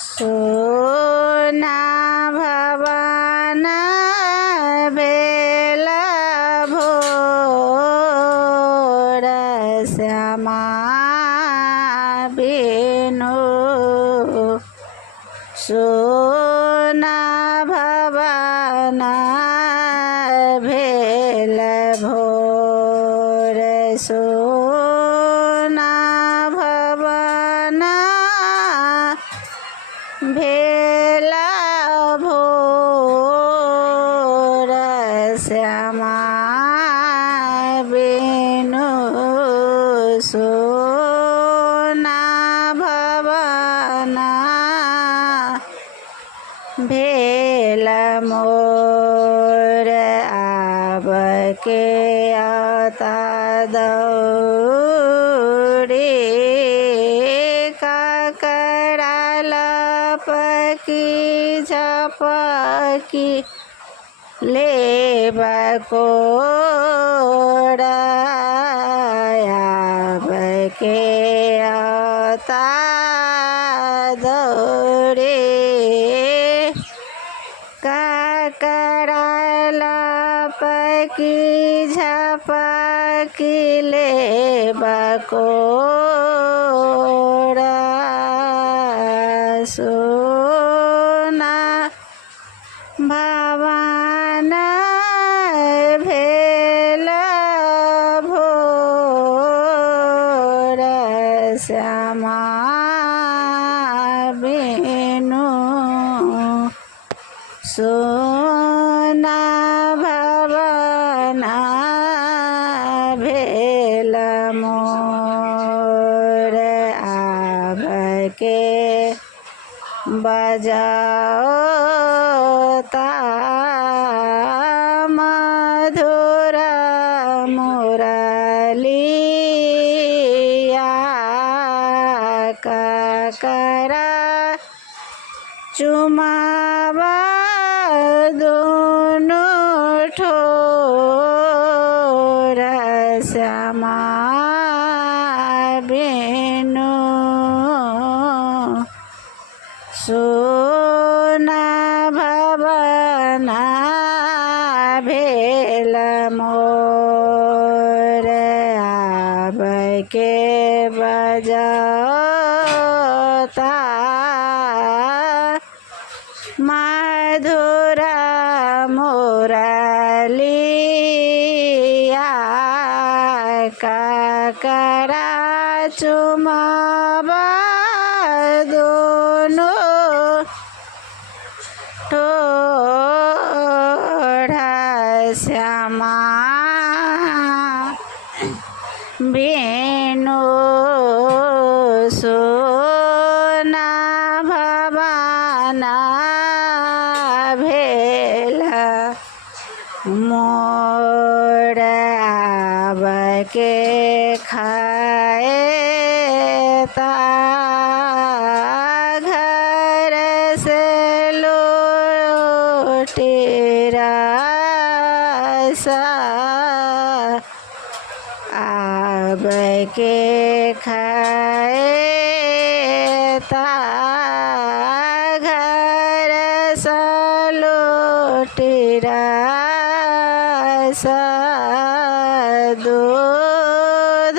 सोना भवन भेल भोर श्यामा बिनु सोना भवन भेल भोर सोना भवन भेल भोर श्यामा बिनु सोना भवन भेल मोर आब के आता दौड़ी काकराल पकी झपकी लेब कोड़ाब के आता दौड़ी काकराल पकी झपकी लेब कोड़ा सोना भवन भेल भोर श्यामा बिनु सोना भवन भेल मोर आब के बजाओ ता मधुर मुरलिया काकरा चुमावा दोनों ठोर श्यामा बिनु सोना भवन भेल मोर आब के बजता मधुर मुरलिया काकरा चुमावा दोनों ठोर श्यामा बिनु सोना भवन भेल मोर आब के खाए ता घर से लौटी रसा आब के खाए ता घर से लौटी रसा दूध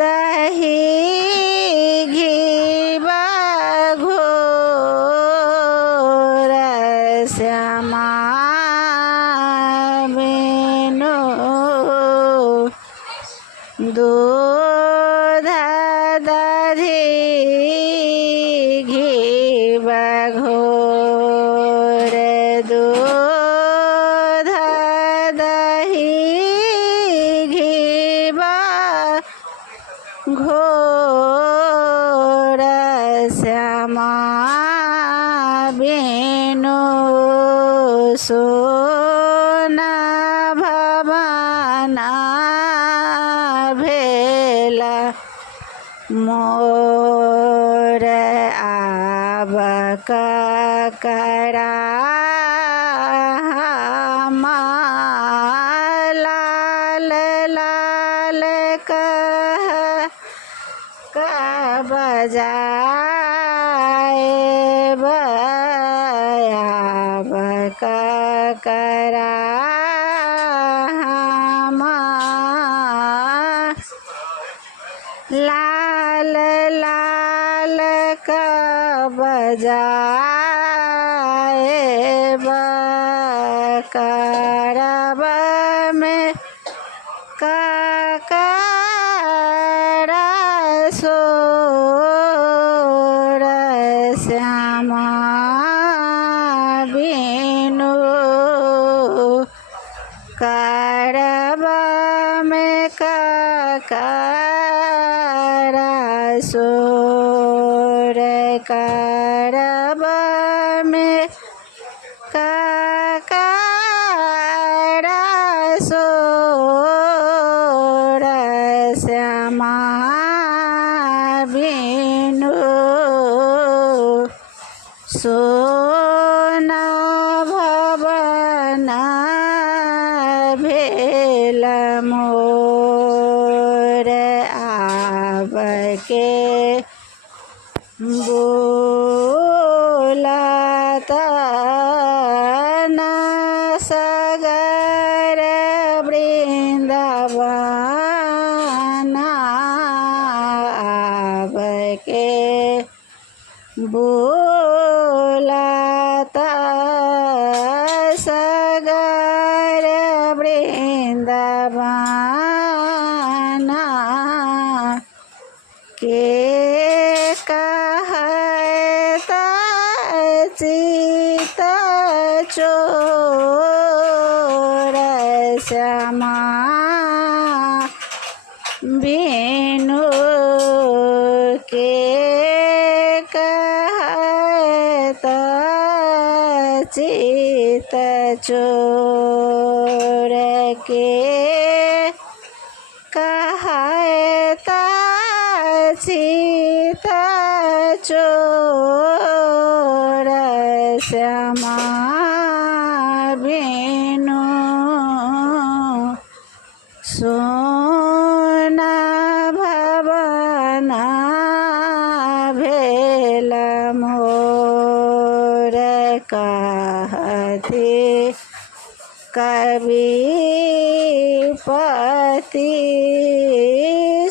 दही घी घोर श्यामा बिनु दूध दही घी घोर दूध दही घी घोर श्यामा बिनु सोना भवन भेल मोर आब काकरा लाल लाल कह का बजा कराम लाल लाल का बजाए करब में काकरा सोर श्यामा बिनु करब में काकरा सोर करब में काकरा सोर श्यामा बिनु सोना भवन भेल मोर आब के बोलत न सगर वृंदावन आब के बोलत सगर वृंदावन के कहत चित चोर श्यामा बिनु के कहत चित चोर के कहत चित चोर श्यामा बिनु सोना भवन भेल मोर कहते कवि पति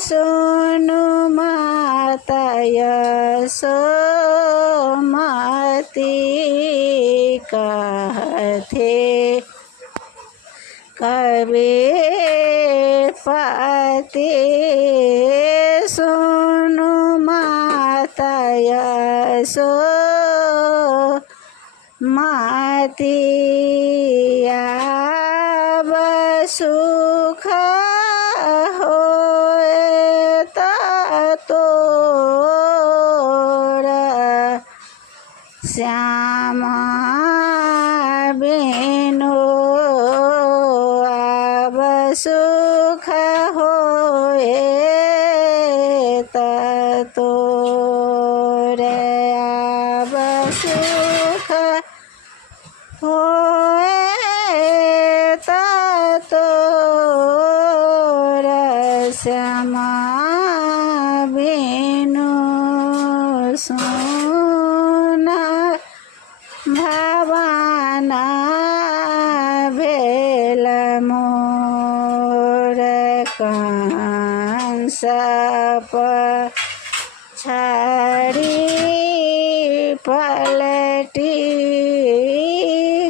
सोनु माता यशोमती कहते कवि पति सोनु माता यशोमती आब सुख होत तोर श्यामा बिनु आब सुख होत तोर आब सुख होत तोर श्यामा बिनु सोना भवन भेल मोर कंस छड़ी पलटी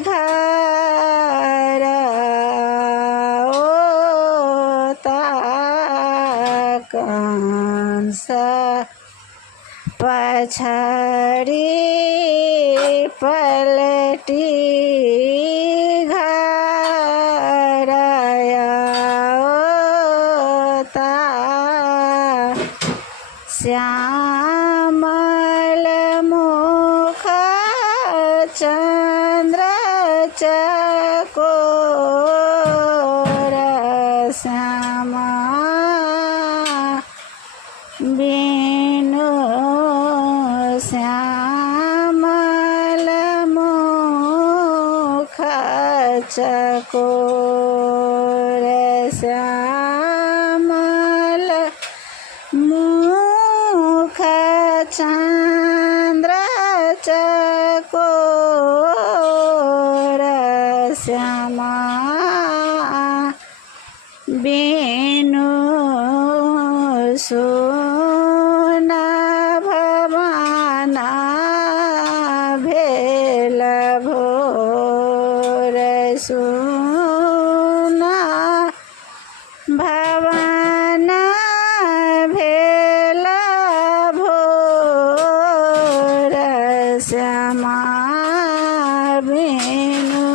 घर ओता कंस पछड़ी पलटी घर ओता श्यामल मुख चंद्र चकोर श्यामा बिनु श्यामल मुख चकोर श्यामल मुख चंद्र चकोर सोना भवाना भेल भोर सोना भवाना भेल भोर श्यामा बिनु